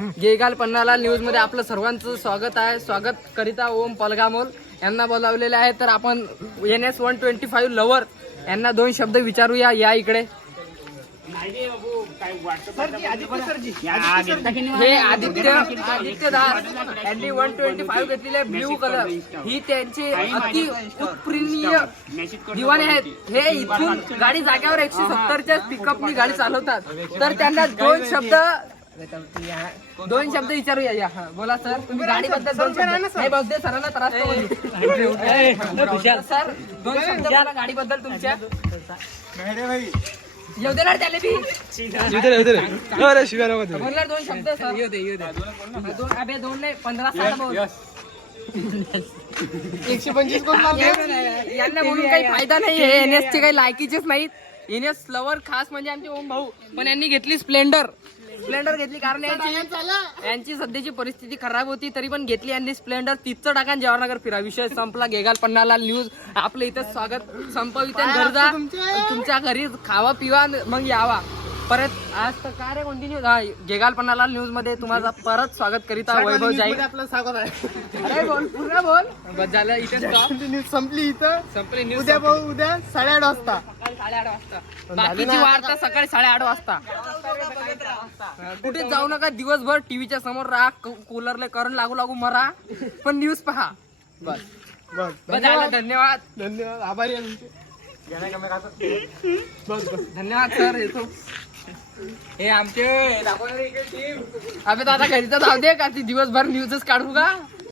गेगाल पन्नाला news मध्ये आपलं सर्वांचं स्वागत आहे. स्वागत करिता ओम पलगामोल यांना बोलावलेले आहे. तर आपण NS 125 लवर यांना 2 शब्द विचारूया. या इकडे. हे आदित्य दास यांनी 125 घेतलेले ब्ल्यू कलर. ही त्यांची अति उत्प्रिय दिवाणे आहेत. हे इथून गाडी जाग्यावर 170च्या पिकअपनी गाडी चालवतात. तर त्यांना 2 शब्द विचारूया. या बोला सर, तुम्ही गाडीबद्दल 2 शब्द. नाही बघ दे सरांना त्रास सर. 2 शब्द बोला गाडीबद्दल तुमच्या. येऊ दे ना त्याला बी. बोलणार 2 शब्द सर. येऊ दे 2 नाही 15-16 बोल. 125 कोण यांना बोलून काही फायदा नाही. हे NS चे काही लायकीचेच नाहीत. NS लवर खास म्हणजे आमचे ओम भाऊ. पण यांनी घेतली स्प्लेंडर घेतली कारण यांची सध्याची परिस्थिती खराब होती. तरी पण घेतली यांनी स्प्लेंडर. 30 टाका जवाहरनगर फिरा. विषय संपला. गेगाल पन्नाला न्यूज आपलं इथं स्वागत संपवित. गरजा तुमच्या घरी खावा पिवा मग यावा परत. आज तर काय रे कंटिन्यू गेगाल पन्नाला न्यूज मध्ये तुम्हाला परत स्वागत करीत आहे. वैभव जाईल आपलं स्वागत आहे. अरे बोल पूर्ण बोल. बस झालं. इथे न्यूज संपली. संपली न्यूज. उद्या 8:30 वाजता. 8:30 वाजता बाकीची वार्ता सकाळी 8:30 वाजता. कुठे जाऊ नका. दिवसभर टीव्हीच्या समोर राहा. कूलरला करंट लागू मरा पण न्यूज पहा. बस धन्यवाद. आभारी आहे तुमचे. धन्यवाद सर. येतो. हे आमचे दाखवणारे टीम. अबे दादा घरी तर जाऊ दे का ती दिवसभर न्यूजच काढू का.